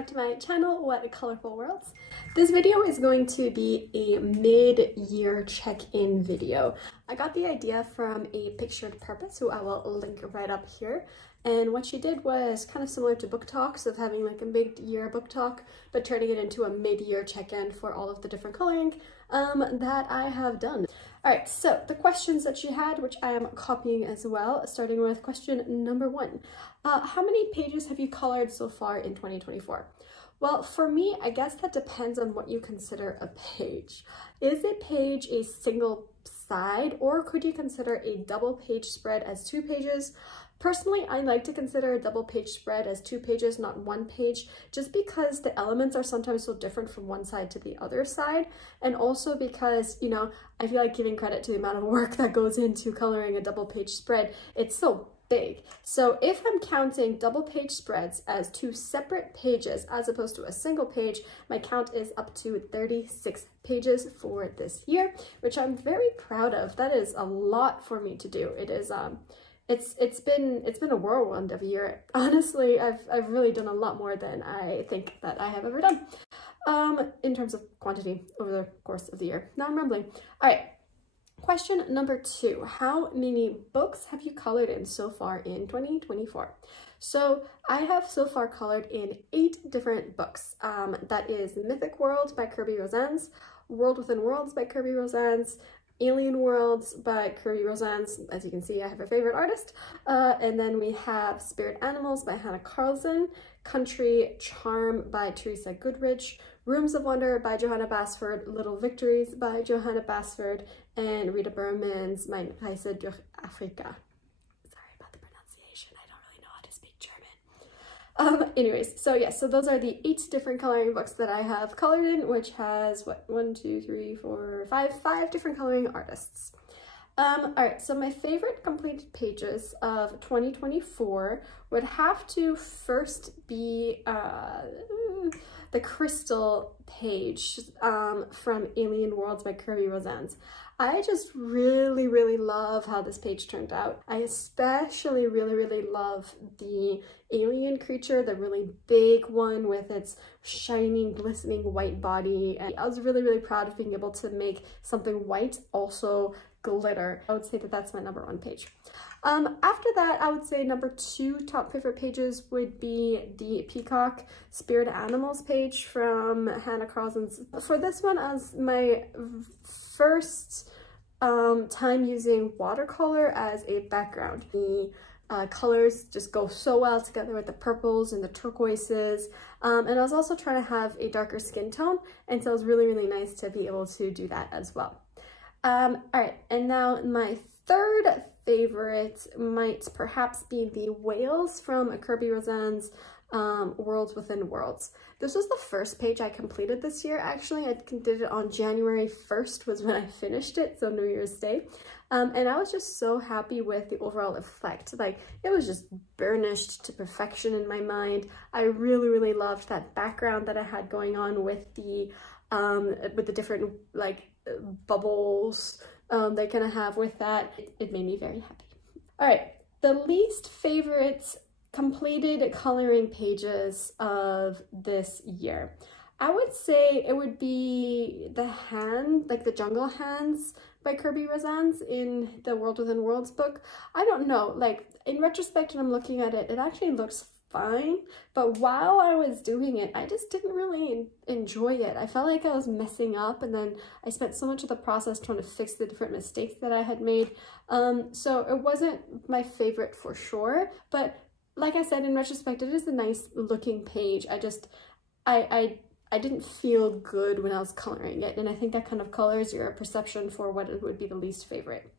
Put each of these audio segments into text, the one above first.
back to my channel, What Colorful Worlds. This video is going to be a mid-year check-in video. I got the idea from a Pictured Purpose, who I will link right up here. And what she did was kind of similar to book talks, of having like a mid-year book talk, but turning it into a mid-year check-in for all of the different coloring that I have done. All right, so the questions that she had, which I am copying as well, starting with question number 1. How many pages have you colored so far in 2024? Well, for me, I guess that depends on what you consider a page. Is a page a single side, or could you consider a double page spread as 2 pages? Personally, I like to consider a double page spread as 2 pages, not 1 page, just because the elements are sometimes so different from one side to the other side. And also because, you know, I feel like giving credit to the amount of work that goes into coloring a double page spread, it's so big. So if I'm counting double page spreads as 2 separate pages as opposed to a single page, my count is up to 36 pages for this year, which I'm very proud of. That is a lot for me to do. It is it's been a whirlwind of a year. Honestly, I've really done a lot more than I think that I have ever done in terms of quantity over the course of the year. Now I'm rambling. All right. Question number 2, how many books have you colored in so far in 2024? So I have so far colored in 8 different books. That is Mythic World by Kirby Rosans, World Within Worlds by Kirby Rosans, Alien Worlds by Kirby Rosans. As you can see, I have a favorite artist. And then we have Spirit Animals by Hannah Carlson, Country Charm by Teresa Goodrich, Rooms of Wonder by Johanna Basford, Little Victories by Johanna Basford, and Rita Berman's Mein Reise durch Afrika. Sorry about the pronunciation, I don't really know how to speak German. Anyways, so yes, so those are the 8 different coloring books that I have colored in, which has, what, 1, 2, 3, 4, 5 different coloring artists. All right, so my favorite completed pages of 2024 would have to first be the crystal page from Alien Worlds by Kirby Rosans. I just really love how this page turned out. I especially really love the alien creature, the really big one with its shining, glistening white body. And I was really proud of being able to make something white also glitter. I would say that that's my number 1 page. After that, I would say number 2 top favorite pages would be the Peacock Spirit Animals page from Hannah Carlson's. For this one, as my first time using watercolor as a background. The colors just go so well together with the purples and the turquoises. And I was also trying to have a darker skin tone, and so it was really nice to be able to do that as well. All right, and now my third favorite might perhaps be the whales from Kirby Rosans' Worlds Within Worlds. This was the first page I completed this year. Actually, I did it on January 1st was when I finished it, so New Year's Day. And I was just so happy with the overall effect. Like, it was just burnished to perfection in my mind. I really loved that background that I had going on with the different like bubbles they kind of have with that. It made me very happy. All right, the least favorite completed coloring pages of this year. I would say it would be the hand, like the jungle hands by Kirby Rosans in the World Within Worlds book. I don't know, like in retrospect when I'm looking at it, it actually looks fine, but while I was doing it, I just didn't really enjoy it. I felt like I was messing up, and then I spent so much of the process trying to fix the different mistakes that I had made. So it wasn't my favorite for sure, but like I said, in retrospect, it is a nice looking page. I didn't feel good when I was coloring it, and I think that kind of colors your perception for what it would be the least favorite.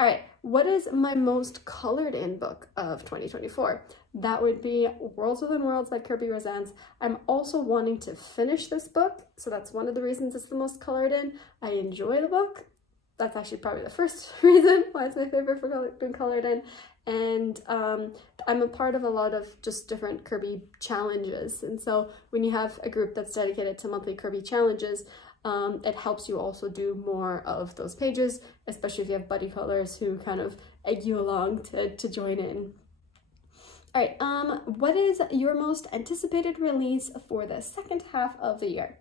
All right, what is my most colored in book of 2024? That would be Worlds Within Worlds by Kirby Rosans. I'm also wanting to finish this book, so that's one of the reasons it's the most colored in. I enjoy the book. That's actually probably the first reason why it's my favorite for being colored in. And I'm a part of a lot of just different Kirby challenges. And so when you have a group that's dedicated to monthly Kirby challenges, it helps you also do more of those pages, especially if you have buddy colors who kind of egg you along to join in. All right, what is your most anticipated release for the second half of the year?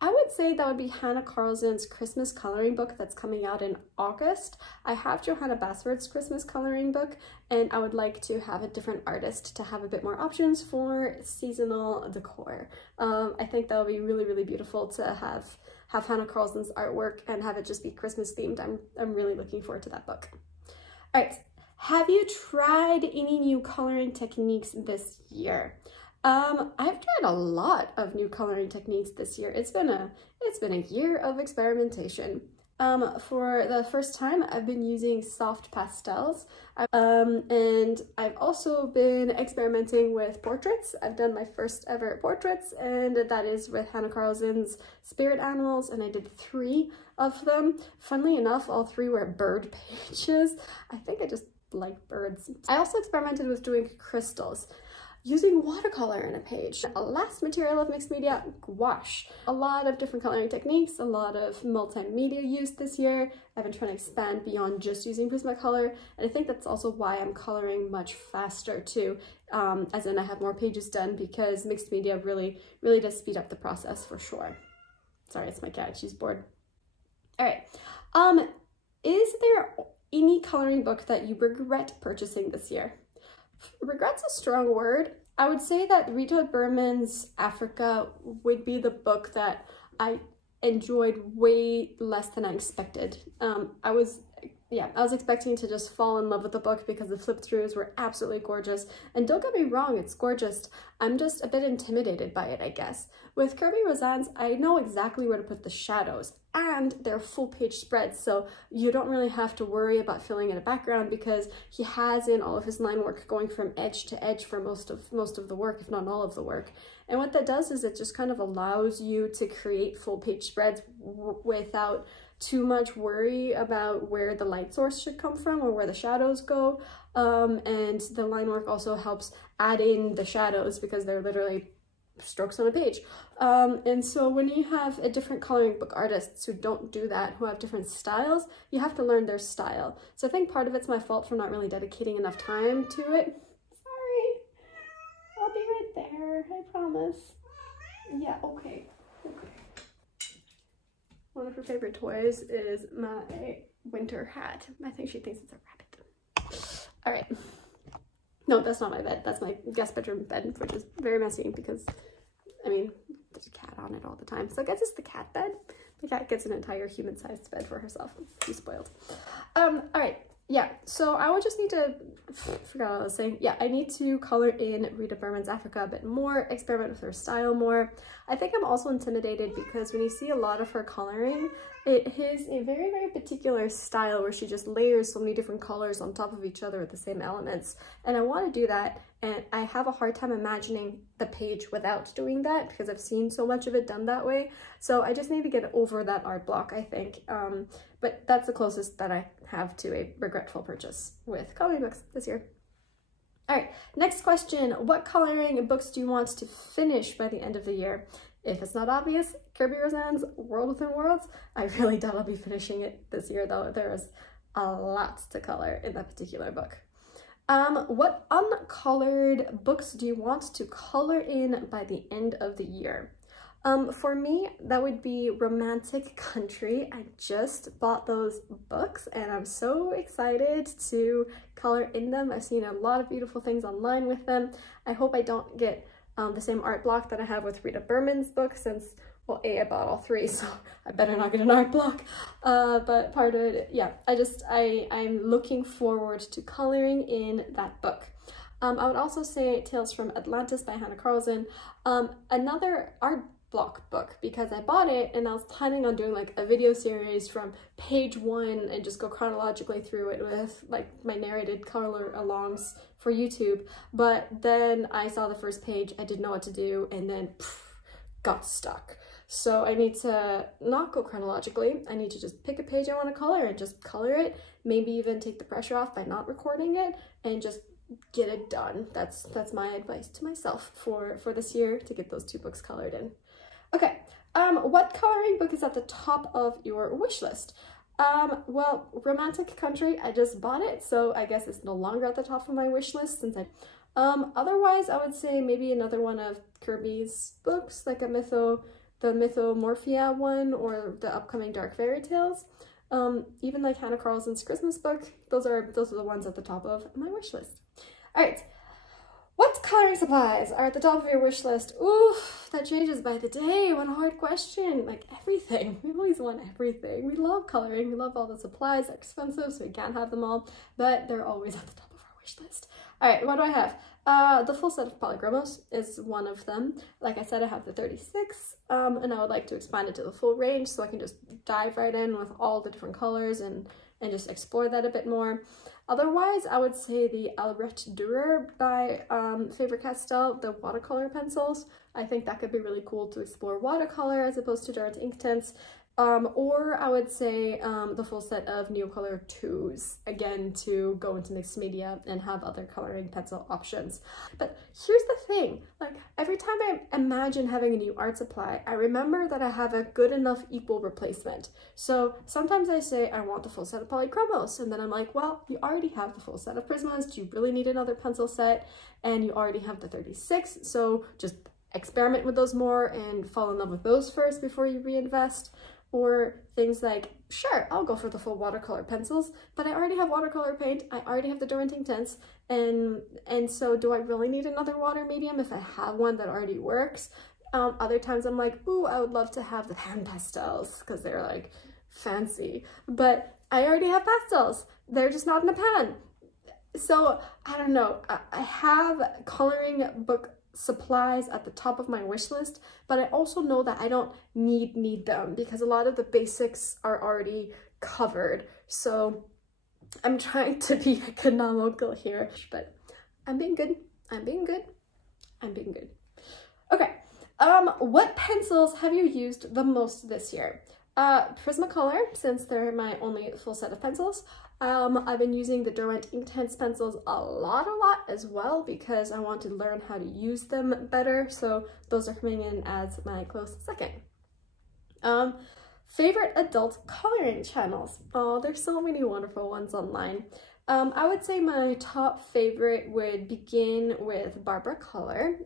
I would say that would be Hannah Carlson's Christmas coloring book that's coming out in August. I have Johanna Basford's Christmas coloring book, and I would like to have a different artist to have a bit more options for seasonal decor. I think that would be really, really beautiful to have Hannah Carlson's artwork and have it just be Christmas themed. I'm really looking forward to that book. All right, have you tried any new coloring techniques this year? I've tried a lot of new coloring techniques this year. It's been a year of experimentation. For the first time, I've been using soft pastels, and I've also been experimenting with portraits. I've done my first ever portraits, and that is with Hannah Carlson's Spirit Animals, and I did 3 of them. Funnily enough, all 3 were bird pages. I think I just like birds. I also experimented with doing crystals, using watercolor in a page. Last material of mixed media, gouache. A lot of different coloring techniques, a lot of multimedia use this year. I've been trying to expand beyond just using Prismacolor, and I think that's also why I'm coloring much faster too, as in I have more pages done, because mixed media really does speed up the process for sure. Sorry, it's my cat, she's bored. All right, is there any coloring book that you regret purchasing this year? Regret's a strong word. I would say that Rita Berman's Africa would be the book that I enjoyed way less than I expected. I was expecting to just fall in love with the book because the flip throughs were absolutely gorgeous. And don't get me wrong, it's gorgeous. I'm just a bit intimidated by it, I guess. With Kirby Rosan's, I know exactly where to put the shadows, and they're full page spreads, so you don't really have to worry about filling in a background because he has in all of his line work going from edge to edge for most of the work, if not all of the work. And what that does is it just kind of allows you to create full page spreads without too much worry about where the light source should come from or where the shadows go. And the line work also helps add in the shadows because they're literally strokes on a page. And so when you have a different coloring book artists who don't do that, who have different styles, you have to learn their style. So I think part of it's my fault for not really dedicating enough time to it. Sorry, I'll be right there, I promise. Yeah, okay. One of her favorite toys is my winter hat. I think she thinks it's a rabbit. All right. No, that's not my bed. That's my guest bedroom bed, which is very messy because, I mean, there's a cat on it all the time. So I guess it's the cat bed. The cat gets an entire human-sized bed for herself. She's spoiled. All right. Yeah, so I would just need to, forgot what I was saying. Yeah, I need to color in Rita Berman's Africa a bit more, experiment with her style more. I think I'm also intimidated because when you see a lot of her coloring, it is a very, very particular style where she just layers so many different colors on top of each other with the same elements. And I want to do that, and I have a hard time imagining the page without doing that because I've seen so much of it done that way. So I just need to get over that art block, I think. But that's the closest that I have to a regretful purchase with coloring books this year. All right, next question. What coloring books do you want to finish by the end of the year? If it's not obvious, Kirby Rosan's World Within Worlds. I really doubt I'll be finishing it this year though. There is a lot to color in that particular book. What uncolored books do you want to color in by the end of the year? For me, that would be Romantic Country. I just bought those books and I'm so excited to color in them. I've seen a lot of beautiful things online with them. I hope I don't get the same art block that I have with Rita Berman's book since, well, I bought all 3, so I better not get an art block. But part of it, yeah, I'm looking forward to coloring in that book. I would also say Tales from Atlantis by Hannah Carlson. Another art block book because I bought it and I was planning on doing like a video series from page 1 and just go chronologically through it with like my narrated color alongs for YouTube, but then I saw the first page, I didn't know what to do, and then got stuck. So I need to not go chronologically. I need to just pick a page I want to color and just color it, maybe even take the pressure off by not recording it and just get it done. That's my advice to myself for this year, to get those 2 books colored in. Okay, what coloring book is at the top of your wish list? Well, Romantic Country, I just bought it, so I guess it's no longer at the top of my wish list since I Otherwise, I would say maybe another one of Kirby's books, like the Mythomorphia one, or the upcoming Dark Fairy Tales. Even like Hannah Carlson's Christmas book. Those are the ones at the top of my wish list. All right. What coloring supplies are at the top of your wish list? Ooh, that changes by the day. What a hard question. Like everything. We always want everything. We love coloring. We love all the supplies. They're expensive, so we can't have them all, but they're always at the top of our wish list. All right, what do I have? The full set of polychromos is one of them. Like I said, I have the 36, and I would like to expand it to the full range so I can just dive right in with all the different colors and just explore that a bit more. Otherwise, I would say the Albrecht Dürer by Faber-Castell, the watercolor pencils. I think that could be really cool to explore watercolor as opposed to direct ink tints. Or I would say the full set of Neocolor 2s, again, to go into mixed media and have other coloring pencil options. But here's the thing, like every time I imagine having a new art supply, I remember that I have a good enough equal replacement. So sometimes I say I want the full set of polychromos, and then I'm like, well, you already have the full set of Prismas, do you really need another pencil set? And you already have the 36, so just experiment with those more and fall in love with those first before you reinvest. Or things like, sure, I'll go for the full watercolor pencils, but I already have watercolor paint, I already have the Derwent tints, and so do I really need another water medium if I have one that already works? Other times I'm like, ooh, I would love to have the pan pastels because they're like fancy, but I already have pastels, they're just not in a pan. So I don't know, I have coloring book supplies at the top of my wish list, but I also know that I don't need them because a lot of the basics are already covered. So I'm trying to be economical here, but I'm being good. Okay, what pencils have you used the most this year? Prismacolor, since they're my only full set of pencils. I've been using the Derwent Inktense pencils a lot as well because I want to learn how to use them better, so those are coming in as my close second. Favorite adult coloring channels? Oh, there's so many wonderful ones online. I would say my top favorite would begin with Barbara Color.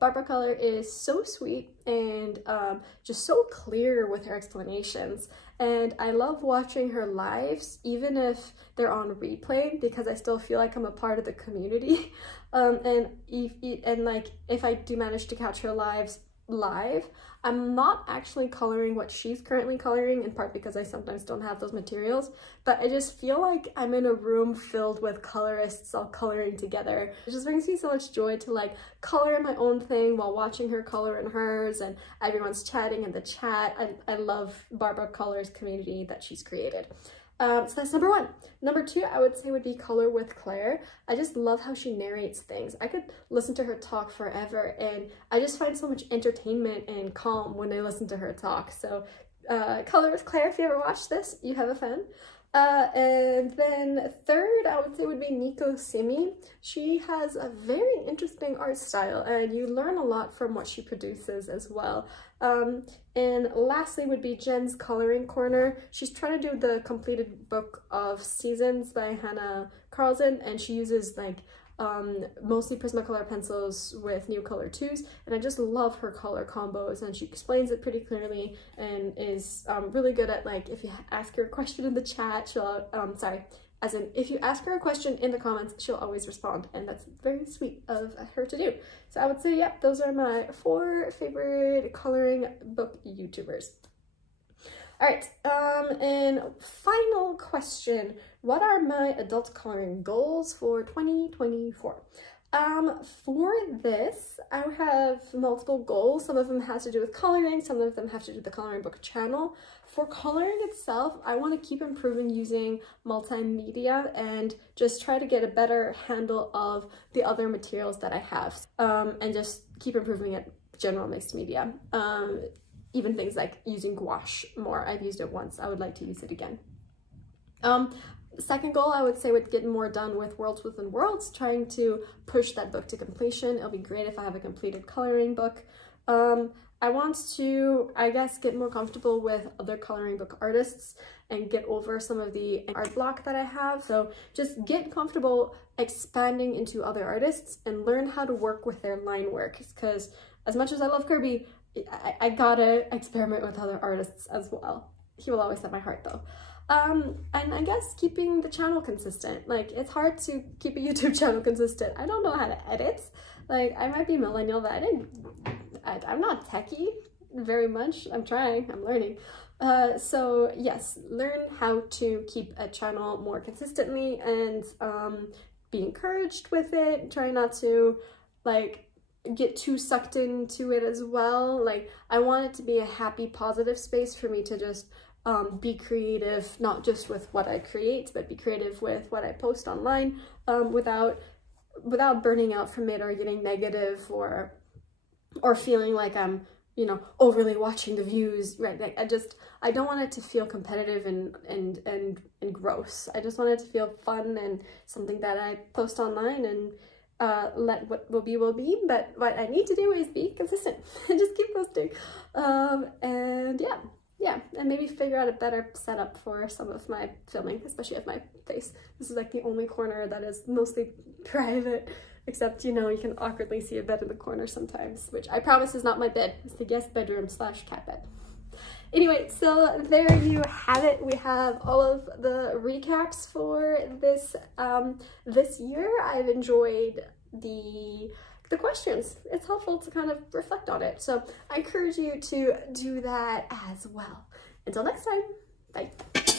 Barbara Color is so sweet and just so clear with her explanations, and I love watching her lives even if they're on replay because I still feel like I'm a part of the community. And like if I do manage to catch her lives live, I'm not actually coloring what she's currently coloring, in part because I sometimes don't have those materials, but I just feel like I'm in a room filled with colorists all coloring together. It just brings me so much joy to like color my own thing while watching her color in hers, and everyone's chatting in the chat. I love Barbara Color's community that she's created. So that's number one. Number two, I would say would be Color with Claire. I just love how she narrates things. I could listen to her talk forever, and I just find so much entertainment and calm when I listen to her talk. So Color with Claire, if you ever watch this, you have a fan. And then third, I would say would be Nico Simi. She has a very interesting art style, and you learn a lot from what she produces as well. And lastly would be Jen's Coloring Corner. She's trying to do the completed book of Seasons by Hannah Carlson, and she uses like mostly Prismacolor pencils with Neocolor 2s, and I just love her color combos, and she explains it pretty clearly and is really good at, like, if you ask her a question in the chat, she'll, as in if you ask her a question in the comments, she'll always respond, and that's very sweet of her to do. So I would say, yeah, those are my 4 favorite coloring book YouTubers. All right, and final question. What are my adult coloring goals for 2024? For this, I have multiple goals. Some of them has to do with coloring, some of them have to do with the coloring book channel. For coloring itself, I want to keep improving using multimedia and just try to get a better handle of the other materials that I have, and just keep improving at general mixed media. Even things like using gouache more. I've used it once. I would like to use it again. Second goal, I would say, would get more done with Worlds Within Worlds, trying to push that book to completion. It'll be great if I have a completed coloring book. I want to, I guess, get more comfortable with other coloring book artists and get over some of the art block that I have. So just get comfortable expanding into other artists and learn how to work with their line work, because as much as I love Kirby, I gotta experiment with other artists as well. He will always have my heart though. And I guess keeping the channel consistent. Like, it's hard to keep a YouTube channel consistent. I don't know how to edit. Like, I might be millennial, but I'm not techie very much. I'm trying, I'm learning. So yes, learn how to keep a channel more consistently and be encouraged with it. Try not to like get too sucked into it as well. Like, I want it to be a happy, positive space for me to just be creative, not just with what I create, but be creative with what I post online, without burning out from it or getting negative or feeling like I'm, you know, overly watching the views, right? Like, I don't want it to feel competitive and gross. I just want it to feel fun and something that I post online and let what will be, but what I need to do is be consistent and just keep posting. And yeah, and maybe figure out a better setup for some of my filming, especially of my face. This is like the only corner that is mostly private, except, you know, you can awkwardly see a bed in the corner sometimes, which I promise is not my bed. It's the guest bedroom / cat bed. Anyway, so there you have it. We have all of the recaps for this this year. I've enjoyed the questions. It's helpful to kind of reflect on it. So I encourage you to do that as well. Until next time, bye.